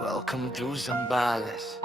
Welcome to Zambales.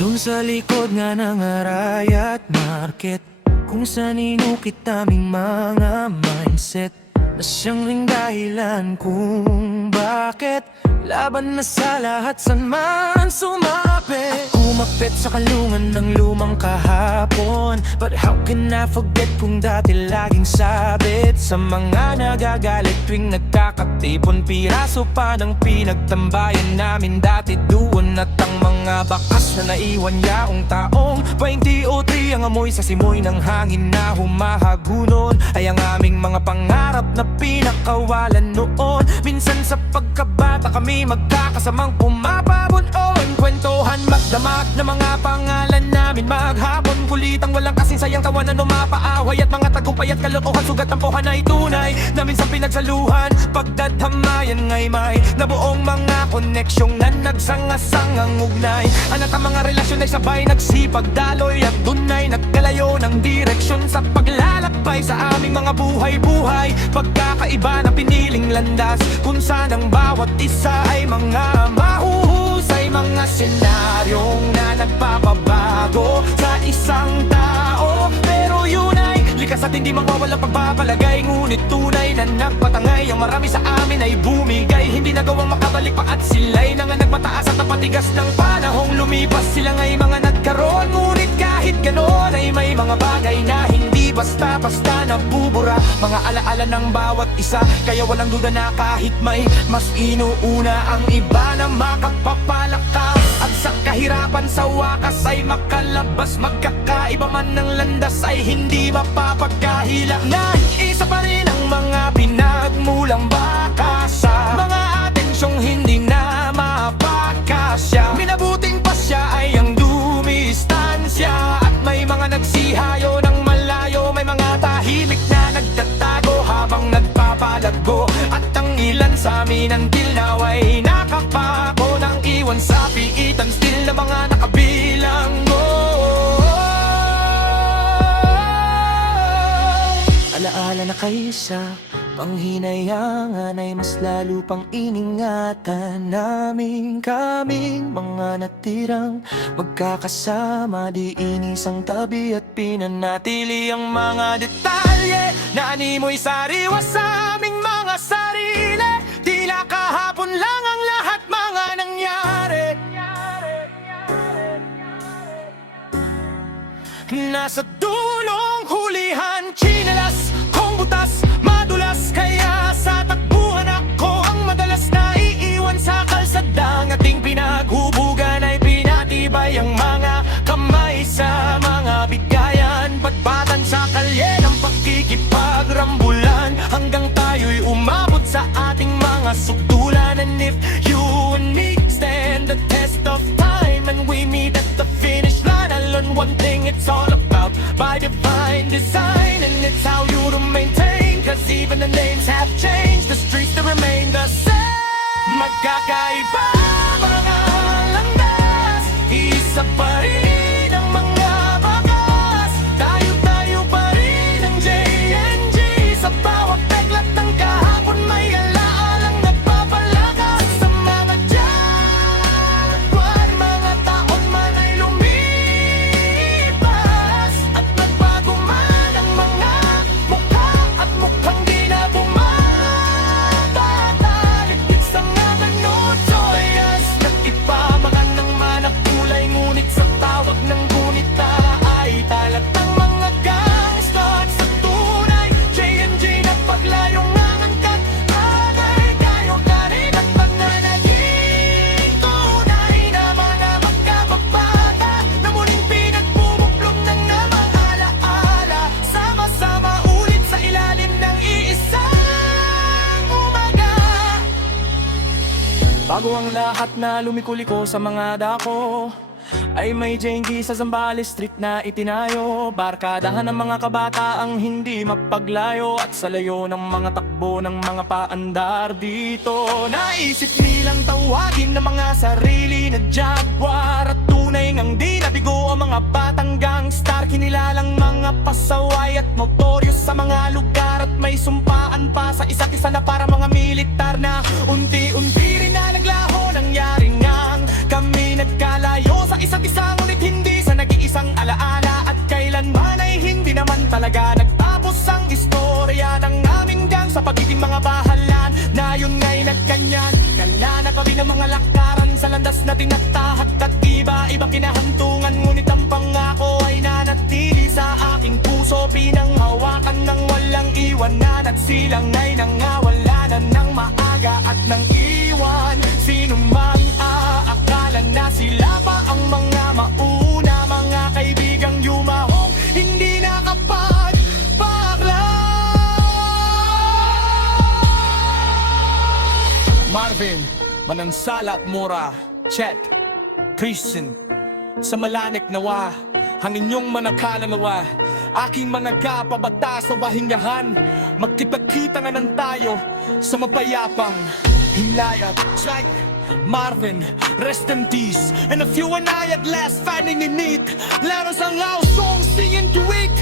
Doon sa likod nga ng Arayat Market, kung saan inukit aming mga mindset, na siyang ring dahilan kung bakit laban na sa lahat, san man sumapit. Kumapit sa kalungan ng lumang kahapon, but how can I forget kung dati laging sabit sa mga nagagalit tuwing nagkakatipon. Piraso pa ng pinagtambayan namin dati doon, at ang mga bakas na naiwan yaong taong 2003. Ang amoy sa simoy ng hangin na humahagunon ay ang aming mga pangarap na pinakawalan noon. Minsan sa pagkabata kami magkakasamang pumapabunon, kwentuhan magdamag na mga pangalan namin maghapon. Kulitang walang kasing sayang tawanan, umapaaway at mga tagumpay at kalokohan. Sugat ang pohan ay tunay na minsan pinagsaluhan. Pagdadhamayan ngay may nabuong mga koneksyong na nagsangasangang ugnay. Anat ang mga relasyon ay sabay nagsipagdaloy, at dunay nagkalayo ng direksyon sa paglalakbay sa aming mga buhay-buhay. Pagkakaiba na piniling landas, kung saan ang bawat isa ay mga mahuhusay. Mga senaryong na nagpapabago sa isang tao, pero yun ay likas at hindi mawawalang pagpapalagay. Ngunit tunay na nagpatangay, ang marami sa amin ay bumigay, hindi nagawang makabalik pa, at sila'y nanganak mataas at napatigas ng panahong lumipas. Sila nga'y mga nagkaroon, ngunit kahit ganon ay may mga bagay na hindi basta-basta nabubura. Mga alaala ng bawat isa, kaya walang duda na kahit may mas inuuna ang iba na makapapalakas, at sa kahirapan sa wakas ay makalabas. Magkakaiba man ng landas ay hindi mapapagkahila. Nag-isa pa rin ang mga pinagmulang bakas sa mga atensyong hindi na mapakasya. Minabuting pasya ay ang dumistansya, at may mga nagsihayo ng malayo. May mga tahimik na nagtatago habang nagpapalago, at ang ilan sa amin until now ay nakapako ng iwan sa piitan. Still na mga nakabilang alaala na kaysa panghinayangan ay mas lalo pang iningatan namin kaming mga natirang magkakasama. Di inisang tabi at pinanatili ang mga detalye na animoy sariwa sa aming mga sarili. Tila kahapon lang ang lahat mga nangyari. Nasa dulong hulihan, tsinelas kong butas, madulas, kaya sa takbuhan ako ang madalas na iiwan sa kalsadang ating pinaghubugan. Ay pinatibay ang mga kamay sa mga bigayan, patbatan sa kalye ng pagkikipagrambulan, hanggang tayo'y umabot sa ating mga sukdulan. And if you and me stand the test of time, and we meet at the finish line, I learn one thing, it's all about by divine design. And it's how you to maintain, cause even the names have changed, the streets still remain the same. Magkakaiba mga landas, isa pa rin ang mga bakas. Tayo pa rin ang JNG, sa bawat peklat ng kahapon may alaalang nagpapalakas. Sa mga jaguar, mga taon man ay lumipas, at nagbago man ang mga mukha, at mukhang di na bumabalik. It's ang ganun, joyous, nag-ipamakan ng manang kulay. Ngunit sa tawag ng gunita ay talatang mga gangsters sa tunay. JNG na paglayong angangkat, agay kayo ka rin at mga naging tunay na mga magkababata, na muling pinagbubuklong ng namang alaala. Sama-sama ulit sa ilalim ng iisang umaga. Bago ang lahat na lumiko-liko sa mga dako, ay may JNG sa Zambales Street na itinayo. Barkadahan ng mga kabataang hindi mapaglayo, at sa layo ng mga takbo ng mga paandar dito, naisip nilang tawagin ng mga sarili na jaguar. At tunay ngang di nabigo ang mga batang gangstar, kinilalang mga pasaway at notoryo sa mga lugar ay nagkalayo sa isa't isa, ngunit hindi sa nag-iisang alaala. At kailanman ay hindi naman talaga nagtapos ang istorya ng aming gang sa pagiging mga bahalan na yun nga'y nagkanyan. Kala na kami ng mga lakaran sa landas na tinatahak at iba-iba kinahantungan, ngunit ang pangako ay nanatili sa aking puso. Pinanghawakan ng walang iwanan at silang ay nangawala na ng maaga at nang iwan. Sino man aakala na sila pa ang mga mauna, mga kaibigang yumahong hindi nakapagpakla. Marvin, Manansala at Mora, Chet, Christian, sa Malanek nawa, ang inyong manakala nawa, aking mga kapabata sa bahingahan, magkipagkita nga ng tayo sa mapayapang hilayat. Jack, Marvin, rest in peace. And if you and I at last finding in need, let us allow songs singing to wake